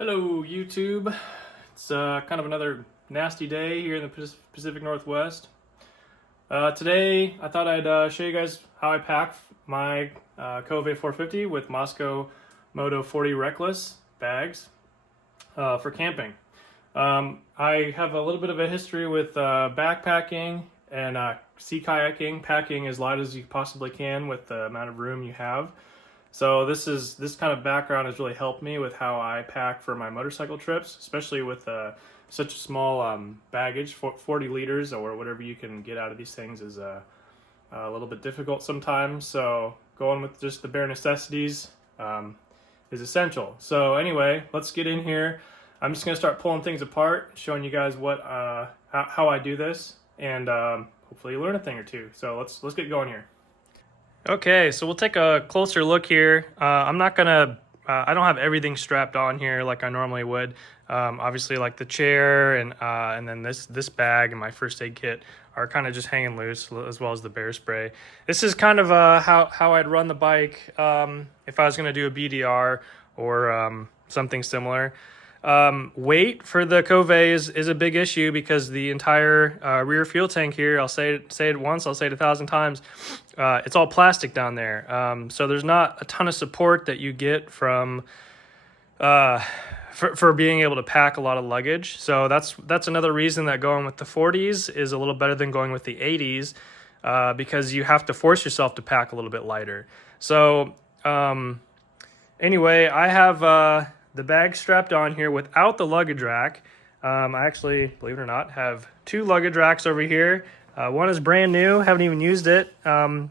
Hello YouTube. It's kind of another nasty day here in the Pacific Northwest. Today I thought I'd show you guys how I pack my Cove 450 with Moscow Moto 40 Reckless bags for camping. I have a little bit of a history with backpacking and sea kayaking, packing as light as you possibly can with the amount of room you have. So this kind of background has really helped me with how I pack for my motorcycle trips, especially with such a small baggage. 40 liters or whatever you can get out of these things is a little bit difficult sometimes. So going with just the bare necessities is essential. So anyway, let's get in here. I'm just going to start pulling things apart, showing you guys what how I do this, and hopefully you learn a thing or two. So let's get going here. Okay, so we'll take a closer look here. I'm not gonna, I don't have everything strapped on here like I normally would. Obviously, like the chair and then this bag and my first aid kit are kind of just hanging loose, as well as the bear spray. This is kind of how I'd run the bike if I was gonna do a BDR or something similar. Weight for the Cove is a big issue because the entire rear fuel tank here, I'll say it once, I'll say it 1,000 times, it's all plastic down there. So there's not a ton of support that you get from for being able to pack a lot of luggage. So that's another reason that going with the 40s is a little better than going with the 80s, because you have to force yourself to pack a little bit lighter. So anyway, I have the bag strapped on here without the luggage rack. I actually, believe it or not, have two luggage racks over here. One is brand new, haven't even used it. Kind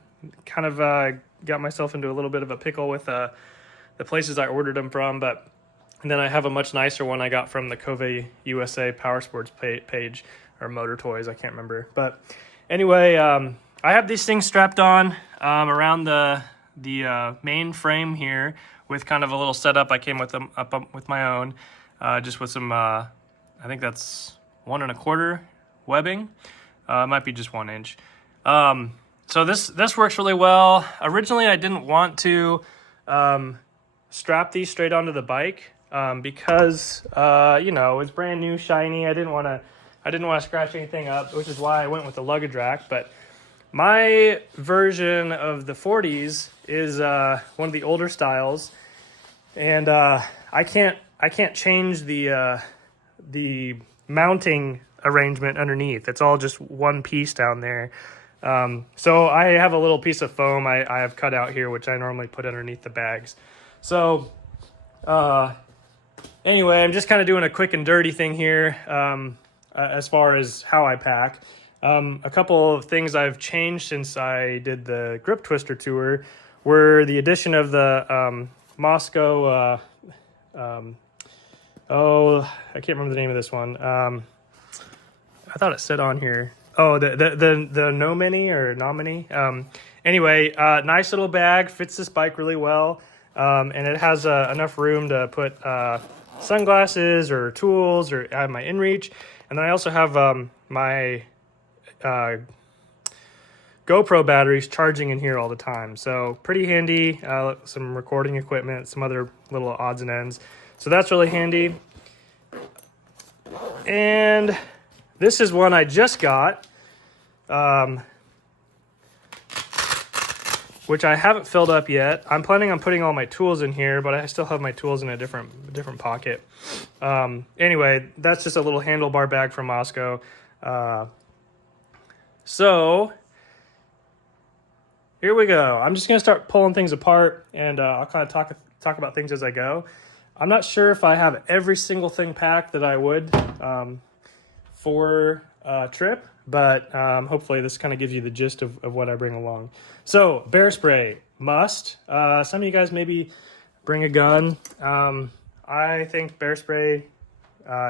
of got myself into a little bit of a pickle with the places I ordered them from, and then I have a much nicer one I got from the Cove USA Power Sports page, or Motor Toys, I can't remember. But anyway, I have these things strapped on around the main frame here, with kind of a little setup. I came with them up with my own, just with some, I think that's 1 1/4 webbing. It might be just 1 inch. So this works really well. Originally, I didn't want to strap these straight onto the bike because you know, it's brand new, shiny. I didn't want to scratch anything up, which is why I went with the luggage rack. But my version of the 40s is one of the older styles, and I can't change the mounting arrangement underneath. It's all just one piece down there. So I have a little piece of foam I have cut out here, which I normally put underneath the bags. So anyway, I'm just kind of doing a quick and dirty thing here as far as how I pack. A couple of things I've changed since I did the Grip Twister tour were the addition of the Moscow, oh, I can't remember the name of this one. I thought it said on here. Oh, the Nomini or Nomini. Anyway, nice little bag, fits this bike really well, and it has enough room to put sunglasses or tools, or I have my inReach, and then I also have my GoPro batteries charging in here all the time. So pretty handy, some recording equipment, some other little odds and ends. So that's really handy. And this is one I just got, which I haven't filled up yet. I'm planning on putting all my tools in here, but I still have my tools in a different pocket. Anyway, that's just a little handlebar bag from Moscow. So here we go. I'm just gonna start pulling things apart, and I'll kind of talk about things as I go. I'm not sure if I have every single thing packed that I would for a trip, but hopefully this kind of gives you the gist of what I bring along. So bear spray, must. Some of you guys maybe bring a gun. I think bear spray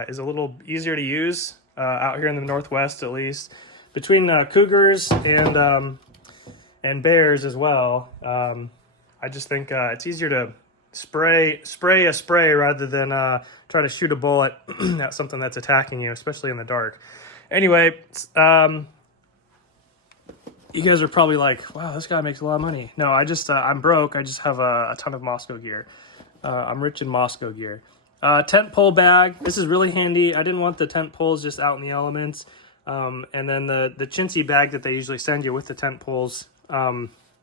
is a little easier to use out here in the Northwest, at least. Between cougars and bears as well, I just think it's easier to spray a spray rather than try to shoot a bullet at something that's attacking you, especially in the dark. Anyway, you guys are probably like, wow, this guy makes a lot of money. No, I'm broke. I just have a ton of Moscow gear. I'm rich in Moscow gear. Tent pole bag. This is really handy. I didn't want the tent poles just out in the elements. And then the chintzy bag that they usually send you with the tent poles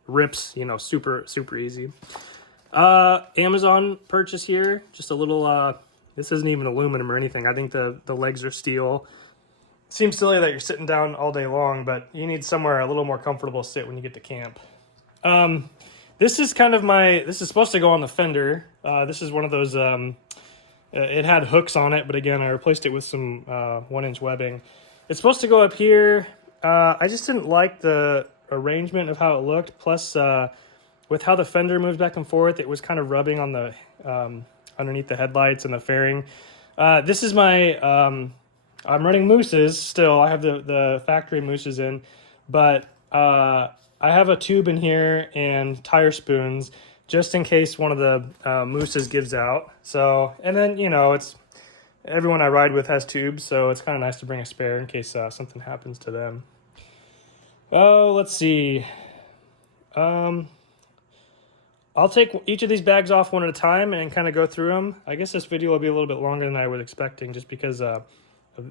rips, you know, super easy. Amazon purchase here. Just a little, this isn't even aluminum or anything. I think the legs are steel. Seems silly that you're sitting down all day long, but you need somewhere a little more comfortable to sit when you get to camp. This is kind of this is supposed to go on the fender. This is one of those, it had hooks on it, but again, I replaced it with some 1-inch webbing. It's supposed to go up here. I just didn't like the arrangement of how it looked. Plus, with how the fender moves back and forth, it was kind of rubbing on the underneath the headlights and the fairing. This is my... I'm running mooses still. I have the factory mooses in, but I have a tube in here and tire spoons just in case one of the mooses gives out. So, and then, you know, everyone I ride with has tubes, so it's kind of nice to bring a spare in case something happens to them. Oh, let's see. I'll take each of these bags off one at a time and kind of go through them. I guess this video will be a little bit longer than I was expecting just because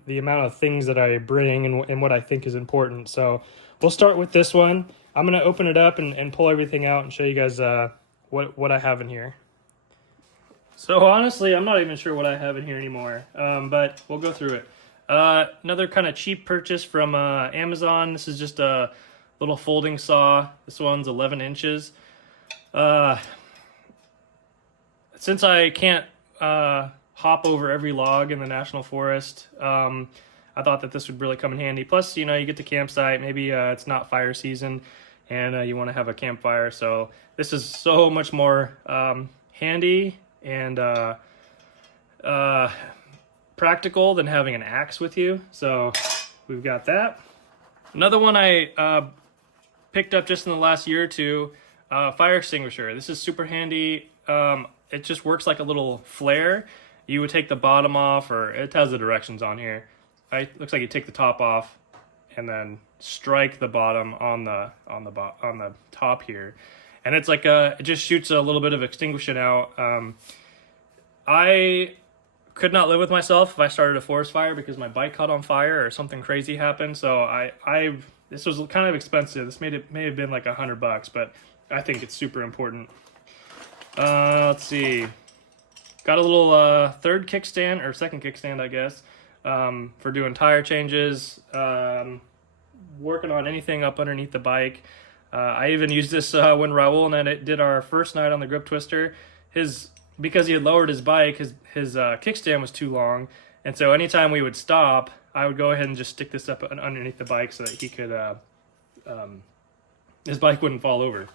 the amount of things that I bring and what I think is important. So we'll start with this one. I'm going to open it up and pull everything out and show you guys what I have in here. So honestly, I'm not even sure what I have in here anymore, but we'll go through it. Another kind of cheap purchase from Amazon. This is just a little folding saw. This one's 11 inches. Since I can't hop over every log in the national forest, I thought that this would really come in handy. Plus, you know, you get to campsite, maybe it's not fire season and you want to have a campfire, so this is so much more handy and practical than having an axe with you. So we've got that. Another one I picked up just in the last year or two, fire extinguisher. This is super handy. It just works like a little flare. You would take the bottom off, or it has the directions on here. Looks like you take the top off and then strike the bottom on the top here, and it's like it just shoots a little bit of extinguishing out. I could not live with myself if I started a forest fire because my bike caught on fire or something crazy happened. So this was kind of expensive. This may have been like $100, but I think it's super important. Let's see. Got a little third kickstand, or second kickstand, I guess, for doing tire changes, working on anything up underneath the bike. I even used this when Raul and I did our first night on the grip twister. Because he had lowered his bike, his kickstand was too long, and so anytime we would stop, I would go ahead and just stick this up underneath the bike so that he could, his bike wouldn't fall over.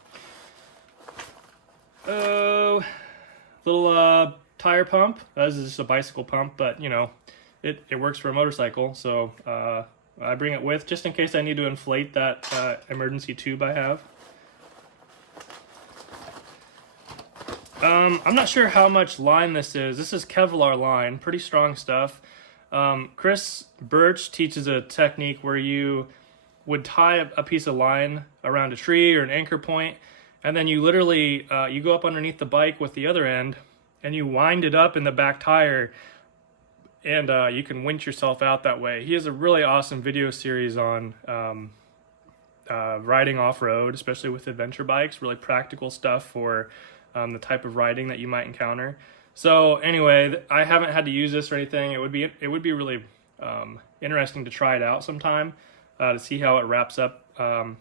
Oh, little tire pump. This is just a bicycle pump, but you know, it works for a motorcycle, so I bring it with just in case I need to inflate that emergency tube I have. I'm not sure how much line this is. This is Kevlar line, pretty strong stuff. Chris Birch teaches a technique where you would tie a piece of line around a tree or an anchor point, and then you literally you go up underneath the bike with the other end and you wind it up in the back tire, and you can winch yourself out that way. He has a really awesome video series on riding off-road, especially with adventure bikes, really practical stuff for the type of riding that you might encounter. So anyway, I haven't had to use this or anything. It would be really interesting to try it out sometime to see how it wraps up on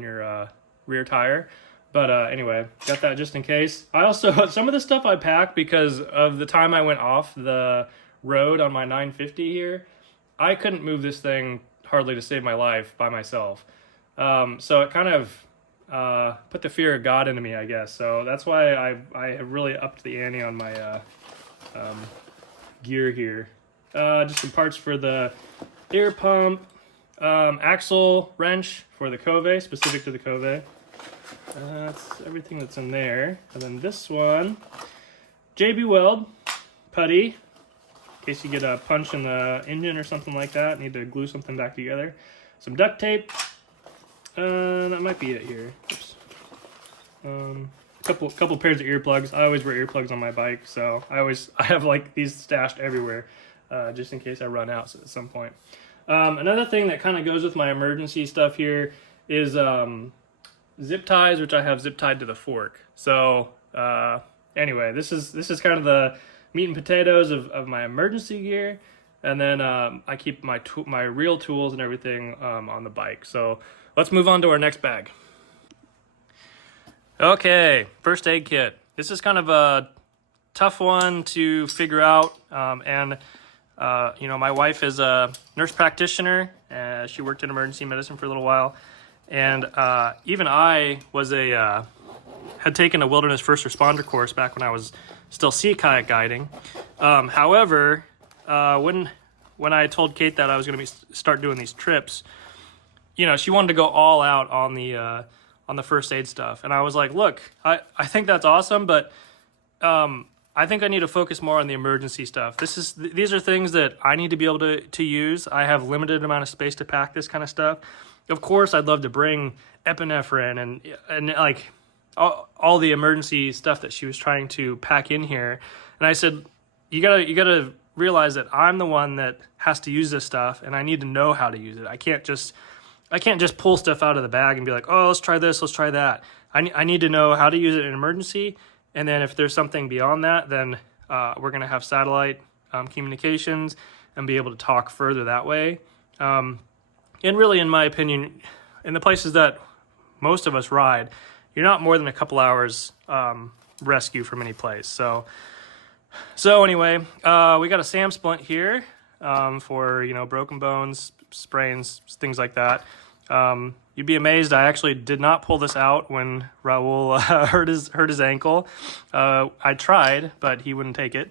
your rear tire. But anyway, got that just in case. I also, some of the stuff I packed because of the time I went off the road on my 950 here, I couldn't move this thing hardly to save my life by myself. So it kind of put the fear of God into me, I guess. So that's why I have really upped the ante on my gear here. Just some parts for the air pump, axle wrench for the Cove, specific to the Cove. That's everything that's in there. And then this one, JB Weld putty, in case you get a punch in the engine or something like that, need to glue something back together. Some duct tape. That might be it here. Oops. couple pairs of earplugs. I always wear earplugs on my bike, so I have like these stashed everywhere, just in case I run out at some point. Another thing that kind of goes with my emergency stuff here is zip ties, which I have zip tied to the fork. So anyway, this is kind of the meat and potatoes of my emergency gear, and then I keep my real tools and everything on the bike. So let's move on to our next bag. Okay, first aid kit. This is kind of a tough one to figure out, and you know, my wife is a nurse practitioner. She worked in emergency medicine for a little while, and even I was had taken a wilderness first responder course back when I was still sea kayak guiding. However, when I told Kate that I was going to start doing these trips, you know, she wanted to go all out on the first aid stuff, and I was like, look, I think that's awesome, but I think I need to focus more on the emergency stuff. These are things that I need to be able to use. I have limited amount of space to pack this kind of stuff. Of course, I'd love to bring epinephrine and like all the emergency stuff that she was trying to pack in here. And I said, you gotta realize that I'm the one that has to use this stuff, and I need to know how to use it. I can't just pull stuff out of the bag and be like, oh, let's try this, let's try that. I need to know how to use it in an emergency. And then if there's something beyond that, then we're going to have satellite communications and be able to talk further that way. And really, in my opinion, in the places that most of us ride, you're not more than a couple hours rescue from any place. So anyway, we got a SAM splint here for, you know, broken bones, sprains, things like that. You'd be amazed, I actually did not pull this out when Raul hurt his ankle. I tried, but he wouldn't take it.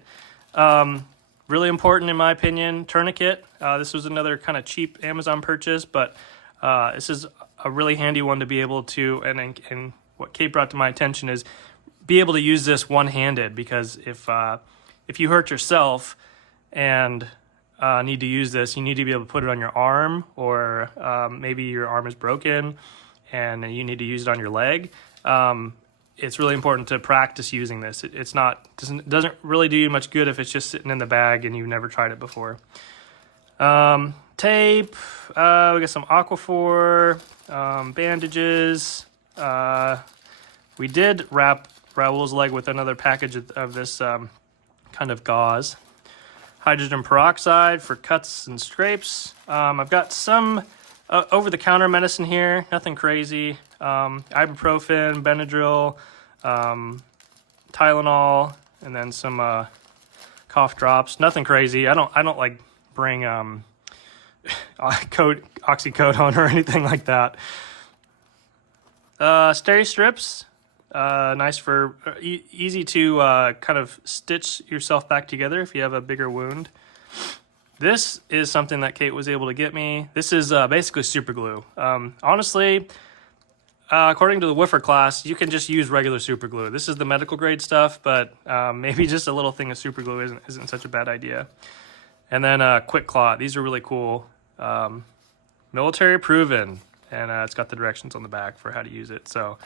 Really important in my opinion, tourniquet. This was another kind of cheap Amazon purchase, but this is a really handy one to be able to, and what Kate brought to my attention is be able to use this one-handed, because if you hurt yourself and need to use this, you need to be able to put it on your arm, or maybe your arm is broken and you need to use it on your leg. It's really important to practice using this. Doesn't really do you much good if it's just sitting in the bag and you've never tried it before. Tape, we got some Aquaphor, bandages. We did wrap Raul's leg with another package of this kind of gauze. Hydrogen peroxide for cuts and scrapes. I've got some over-the-counter medicine here, nothing crazy. Ibuprofen, Benadryl, Tylenol, and then some cough drops. Nothing crazy. I don't like bring oxycodone or anything like that. Steri strips. Nice for easy to kind of stitch yourself back together if you have a bigger wound. This is something that Kate was able to get me. This is basically super glue. Honestly, according to the Wiffer class, you can just use regular super glue. This is the medical grade stuff, but maybe just a little thing of super glue isn't such a bad idea. And then quick clot. These are really cool. Military proven, and it's got the directions on the back for how to use it. So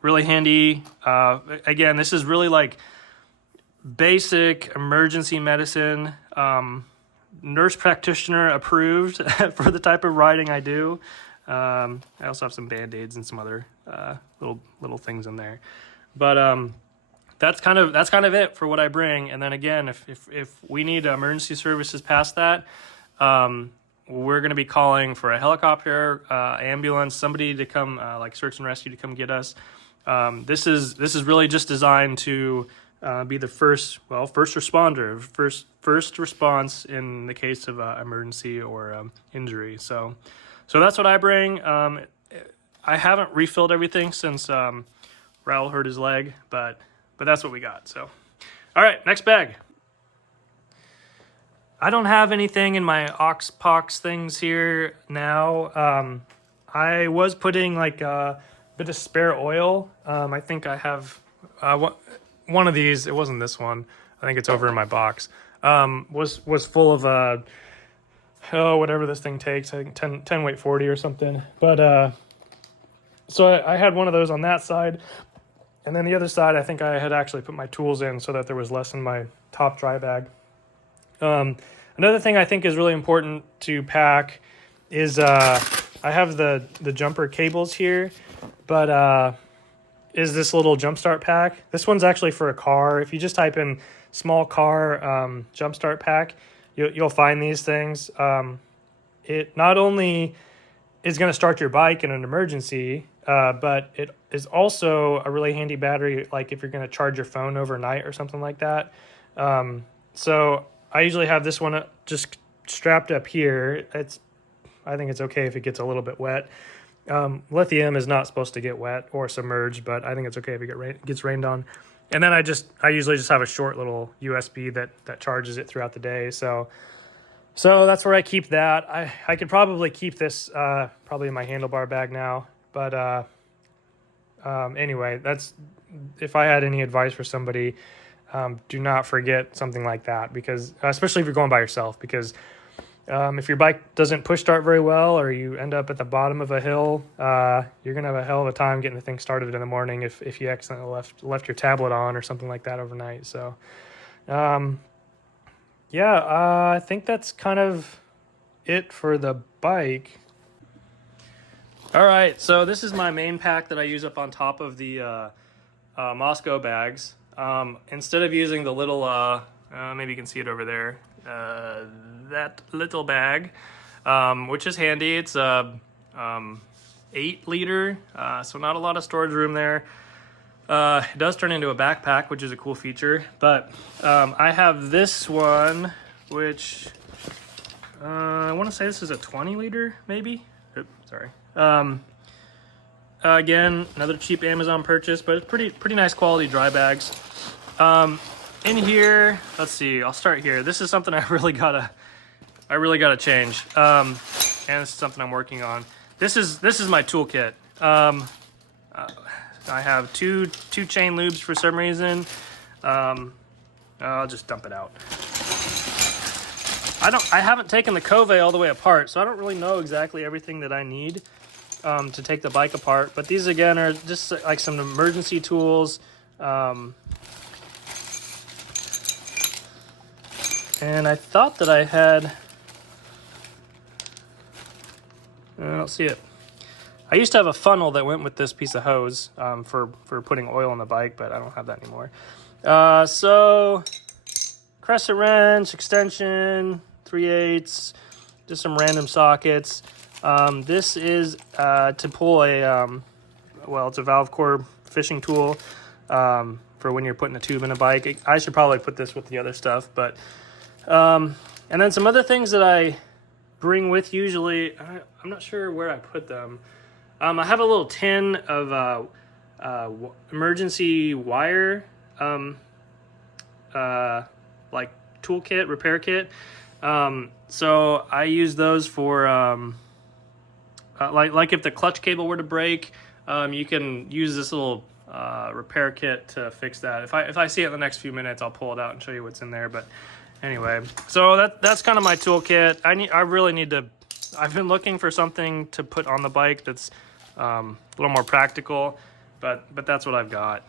really handy. Again, this is really like basic emergency medicine, nurse practitioner approved for the type of riding I do. I also have some Band-Aids and some other little things in there, but that's kind of it for what I bring. And then again, if we need emergency services past that, we're going to be calling for a helicopter, ambulance, somebody to come, like search and rescue, to come get us. This is really just designed to be the first responder, first response in the case of emergency or injury. So that's what I bring. I haven't refilled everything since Raul hurt his leg, but that's what we got. So, all right, next bag. I don't have anything in my Oxpox things here now. I was putting like a bit of spare oil. I think I have one of these. It wasn't this one. I think it's over in my box. Was full of whatever this thing takes. I think 10 weight 40 or something. But So I had one of those on that side, and then the other side, I think I had actually put my tools in so that there was less in my top dry bag. Another thing I think is really important to pack is I have the jumper cables here, but is this little jumpstart pack. This one's actually for a car. If you just type in small car jumpstart pack, you'll find these things. It not only is going to start your bike in an emergency, but it is also a really handy battery, like if you're going to charge your phone overnight or something like that. So I usually have this one just strapped up here. I think it's okay if it gets a little bit wet. Lithium is not supposed to get wet or submerged, but I think it's okay if it gets rained on. And then I usually just have a short little USB that charges it throughout the day. So that's where I keep that. I could probably keep this probably in my handlebar bag now. But anyway, that's if I had any advice for somebody, do not forget something like that, because especially if you're going by yourself, because if your bike doesn't push start very well, or you end up at the bottom of a hill, you're gonna have a hell of a time getting the thing started in the morning if you accidentally left your tablet on or something like that overnight. So I think that's kind of it for the bike. All right, so this is my main pack that I use up on top of the Moscow bags. Instead of using the little, maybe you can see it over there, that little bag, which is handy. It's a 8 liter, so not a lot of storage room there. It does turn into a backpack, which is a cool feature, but I have this one, which I want to say this is a 20 liter, maybe. Oops, sorry. Again, another cheap Amazon purchase, but it's pretty nice quality dry bags. In here, let's see, I'll start here. This is something I really gotta change. And it's something I'm working on. This is my toolkit. I have two chain lubes for some reason. I'll just dump it out. I haven't taken the Cove all the way apart, so I don't really know exactly everything that I need to take the bike apart. But these again are just like some emergency tools. And I thought that I had, I don't see it. I used to have a funnel that went with this piece of hose for putting oil on the bike, but I don't have that anymore. So crescent wrench, extension, 3/8, just some random sockets. This is to pull it's a valve core fishing tool for when you're putting a tube in a bike. I should probably put this with the other stuff, but and then some other things that I bring with usually. I'm not sure where I put them. I have a little tin of emergency wire, like toolkit, repair kit. So I use those for like if the clutch cable were to break, you can use this little repair kit to fix that. If I see it in the next few minutes, I'll pull it out and show you what's in there. But anyway, so that's kind of my toolkit. I really need to. I've been looking for something to put on the bike that's a little more practical, but that's what I've got.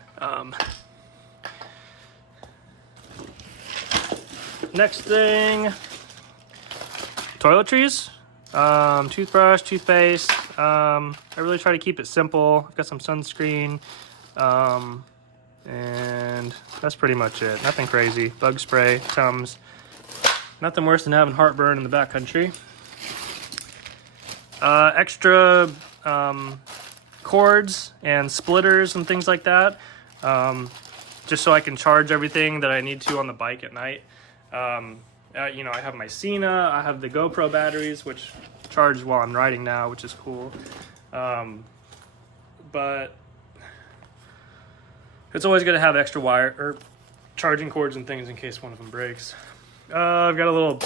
Next thing, toiletries, toothbrush, toothpaste. I really try to keep it simple. I've got some sunscreen, and that's pretty much it. Nothing crazy. Bug spray, Tums. Nothing worse than having heartburn in the backcountry. Extra cords and splitters and things like that, just so I can charge everything that I need to on the bike at night. I have my Sena, I have the GoPro batteries, which charge while I'm riding now, which is cool. But it's always good to have extra wire or charging cords and things in case one of them breaks. I've got a little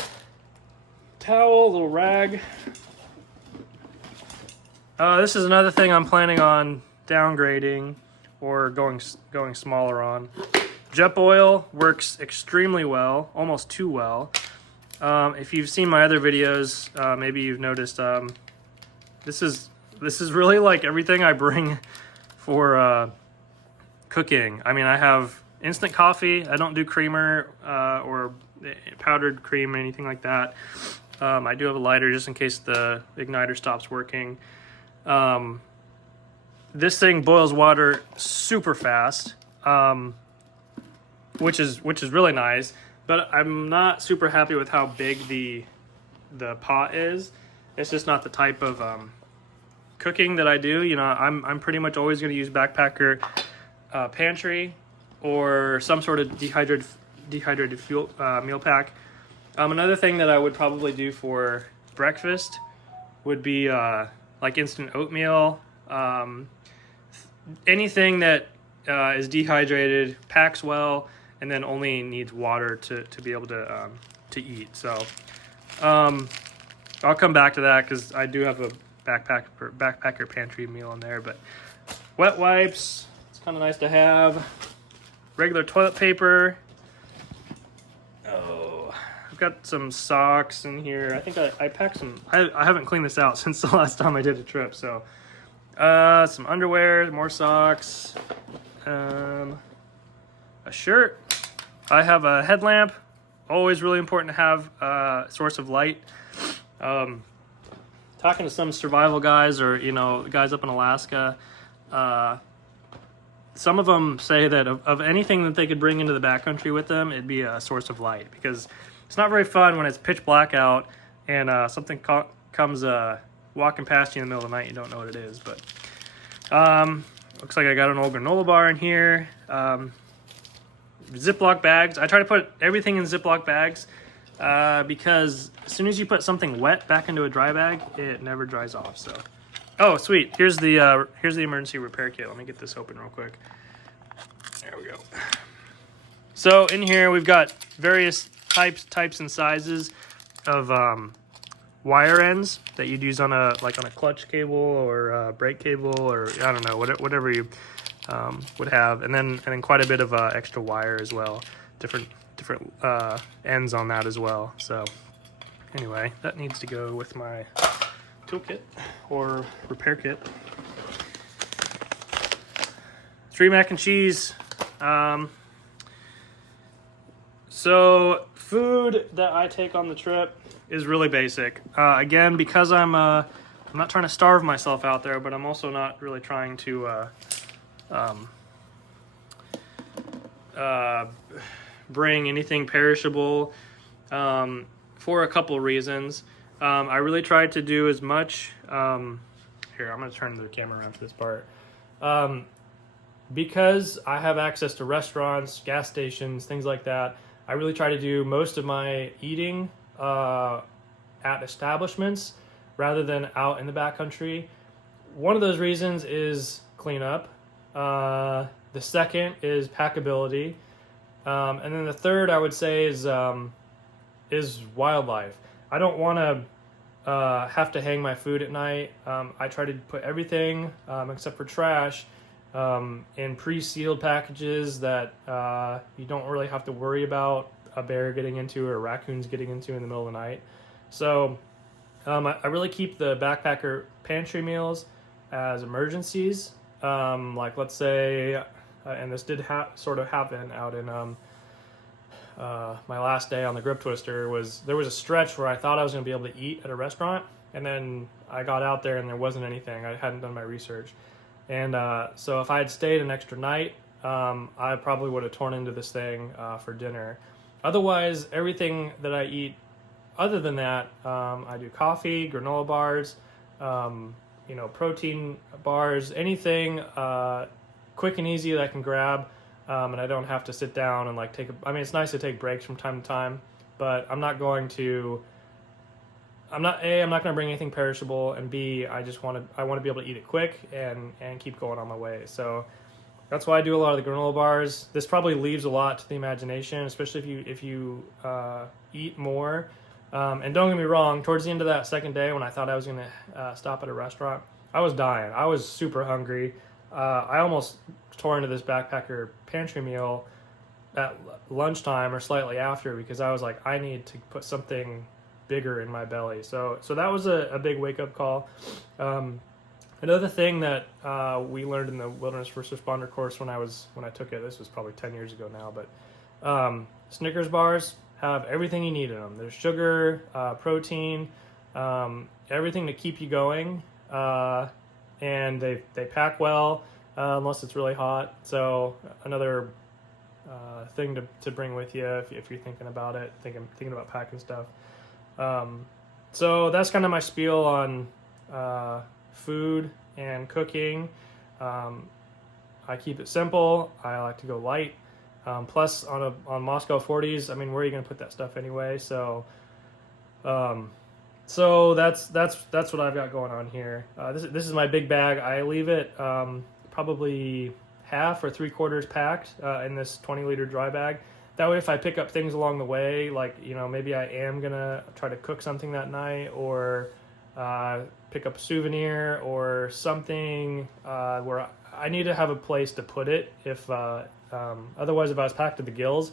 towel, a little rag. This is another thing I'm planning on downgrading or going smaller on. Jet oil works extremely well, almost too well. If you've seen my other videos, maybe you've noticed this is this is really like everything I bring for cooking. I mean, I have instant coffee. I don't do creamer or powdered cream or anything like that. I do have a lighter just in case the igniter stops working. This thing boils water super fast, which is really nice. But I'm not super happy with how big the pot is. It's just not the type of cooking that I do. You know, I'm pretty much always going to use backpacker pantry or some sort of dehydrated fuel meal pack. Another thing that I would probably do for breakfast would be like instant oatmeal. Anything that is dehydrated, packs well, and then only needs water to be able to eat. So I'll come back to that because I do have a backpacker pantry meal in there. But wet wipes, it's kind of nice to have. Regular toilet paper. Oh, I've got some socks in here. I think I packed some. I haven't cleaned this out since the last time I did a trip. So some underwear, more socks, a shirt. I have a headlamp. Always really important to have a source of light. Talking to some survival guys or, you know, guys up in Alaska, some of them say that of anything that they could bring into the backcountry with them, it'd be a source of light, because it's not very fun when it's pitch black out and something comes walking past you in the middle of the night. You don't know what it is. But looks like I got an old granola bar in here. Ziploc bags. I try to put everything in Ziploc bags because as soon as you put something wet back into a dry bag, it never dries off. So, oh sweet, here's the emergency repair kit. Let me get this open real quick. There we go. So in here we've got various types and sizes of wire ends that you'd use on a clutch cable or a brake cable, or I don't know, whatever you would have, and then quite a bit of extra wire as well, different ends on that as well. So anyway, that needs to go with my toolkit or repair kit. 3 mac and cheese. So food that I take on the trip is really basic. Again, because I'm not trying to starve myself out there, but I'm also not really trying to bring anything perishable for a couple reasons. I really tried to do as much. Here, I'm going to turn the camera around for this part. Because I have access to restaurants, gas stations, things like that, I really try to do most of my eating at establishments rather than out in the backcountry. One of those reasons is cleanup. The second is packability. And then the third, I would say, is wildlife. I don't want to have to hang my food at night. I try to put everything, except for trash, in pre-sealed packages that you don't really have to worry about a bear getting into or raccoons getting into in the middle of the night. So I really keep the backpacker pantry meals as emergencies. Like let's say, and this did sort of happen out in my last day on the Grip Twister, there was a stretch where I thought I was going to be able to eat at a restaurant, and then I got out there and there wasn't anything. I hadn't done my research. And so if I had stayed an extra night, I probably would have torn into this thing for dinner. Otherwise, everything that I eat other than that, I do coffee, granola bars, protein bars, anything quick and easy that I can grab, and I don't have to sit down and it's nice to take breaks from time to time, but I'm not going to bring anything perishable, and B, I want to be able to eat it quick and keep going on my way. So that's why I do a lot of the granola bars. This probably leaves a lot to the imagination, especially if you eat more. And don't get me wrong, towards the end of that second day when I thought I was going to stop at a restaurant, I was dying. I was super hungry. I almost tore into this backpacker pantry meal at lunchtime or slightly after, because I was like, I need to put something bigger in my belly. So that was a big wake-up call. Another thing that we learned in the Wilderness First Responder course when I took it, this was probably 10 years ago now, but Snickers bars have everything you need in them. There's sugar, protein, everything to keep you going, and they pack well unless it's really hot. So another thing to bring with you if you're thinking about it, thinking about packing stuff. So that's kind of my spiel on food and cooking. I keep it simple. I like to go light. Plus, on Moscow 40s, I mean, where are you going to put that stuff anyway? So, so that's what I've got going on here. This is my big bag. I leave it probably half or 3/4 packed in this 20-liter dry bag. That way, if I pick up things along the way, like, you know, maybe I am gonna try to cook something that night, or pick up a souvenir or something where I need to have a place to put it. If otherwise, if I was packed to the gills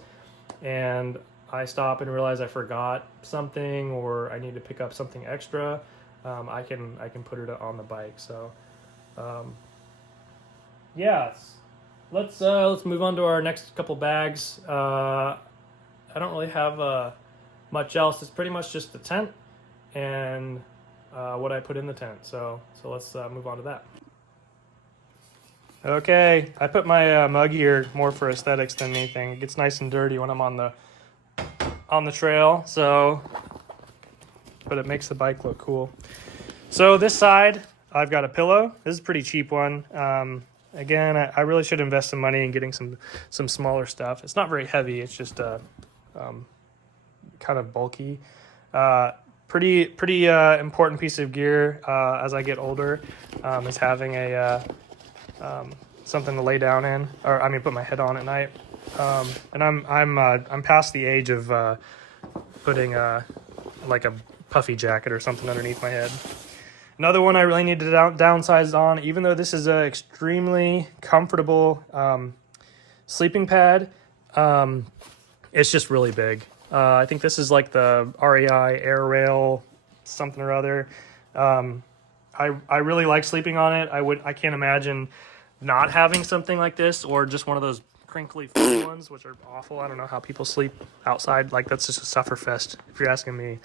and I stop and realize I forgot something or I need to pick up something extra, I can put it on the bike. So yeah, let's move on to our next couple bags. I don't really have much else. It's pretty much just the tent and what I put in the tent. So let's move on to that. Okay, I put my mug here more for aesthetics than anything. It gets nice and dirty when I'm on the trail, so, but it makes the bike look cool. So this side, I've got a pillow. This is a pretty cheap one. Again, I really should invest some money in getting some smaller stuff. It's not very heavy. It's just kind of bulky. Pretty important piece of gear as I get older is having a something to lay down in, or I mean, put my head on at night. And I'm past the age of putting like a puffy jacket or something underneath my head. Another one I really need to downsize on, even though this is an extremely comfortable sleeping pad, it's just really big. I think this is like the REI Air Rail something or other. I really like sleeping on it. I can't imagine not having something like this, or just one of those crinkly ones, which are awful. I don't know how people sleep outside. Like, that's just a sufferfest, if you're asking me.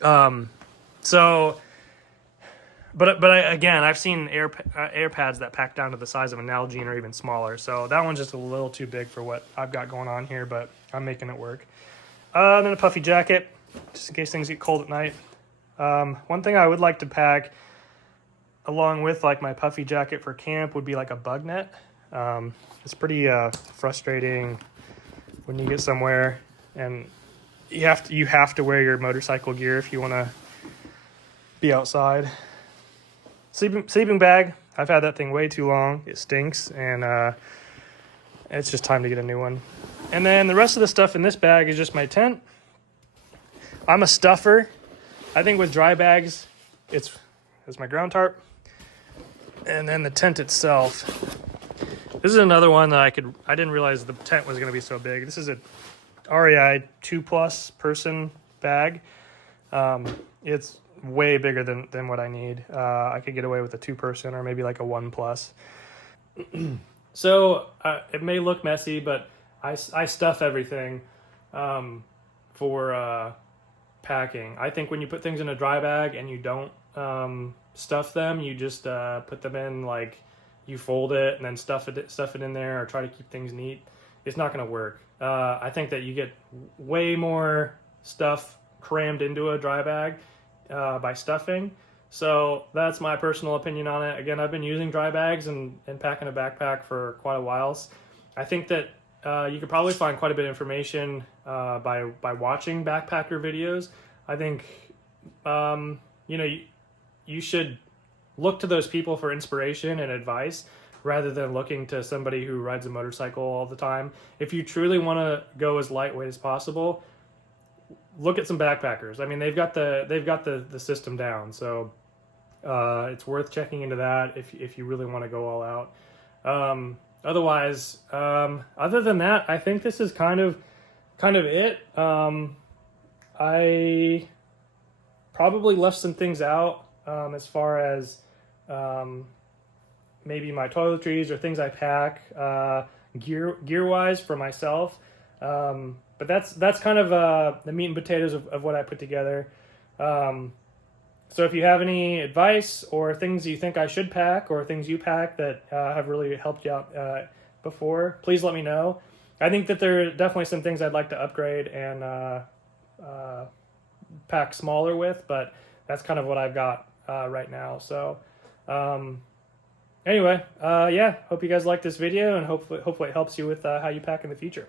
But again, I've seen air pads that pack down to the size of an Nalgene or even smaller. So that one's just a little too big for what I've got going on here, but I'm making it work. Then a puffy jacket, just in case things get cold at night. One thing I would like to pack along with like my puffy jacket for camp would be like a bug net. It's pretty frustrating when you get somewhere and you have to wear your motorcycle gear if you want to be outside. Sleeping bag. I've had that thing way too long. It stinks, and it's just time to get a new one. And then the rest of the stuff in this bag is just my tent. I'm a stuffer. I think with dry bags, it's my ground tarp. And then the tent itself. This is another one that I didn't realize the tent was going to be so big. This is a REI 2+ person bag. It's way bigger than what I need. I could get away with a 2-person or maybe like a 1+. So it may look messy, but I stuff everything for packing. I think when you put things in a dry bag and you don't stuff them, you just put them in, like, you fold it and then stuff it in there, or try to keep things neat, it's not going to work. I think that you get way more stuff crammed into a dry bag by stuffing. So that's my personal opinion on it. Again, I've been using dry bags and packing a backpack for quite a while. I think that you could probably find quite a bit of information by watching backpacker videos. I think you should look to those people for inspiration and advice rather than looking to somebody who rides a motorcycle all the time. If you truly want to go as lightweight as possible, look at some backpackers. I mean, they've got the system down, so it's worth checking into that if you really want to go all out. Otherwise, other than that, I think this is kind of it. I probably left some things out as far as maybe my toiletries or things I pack, gear wise for myself. But that's kind of the meat and potatoes of what I put together. So if you have any advice or things you think I should pack or things you pack that have really helped you out before, please let me know. I think that there are definitely some things I'd like to upgrade and pack smaller with, but that's kind of what I've got right now. So anyway, yeah, hope you guys like this video, and hopefully it helps you with how you pack in the future.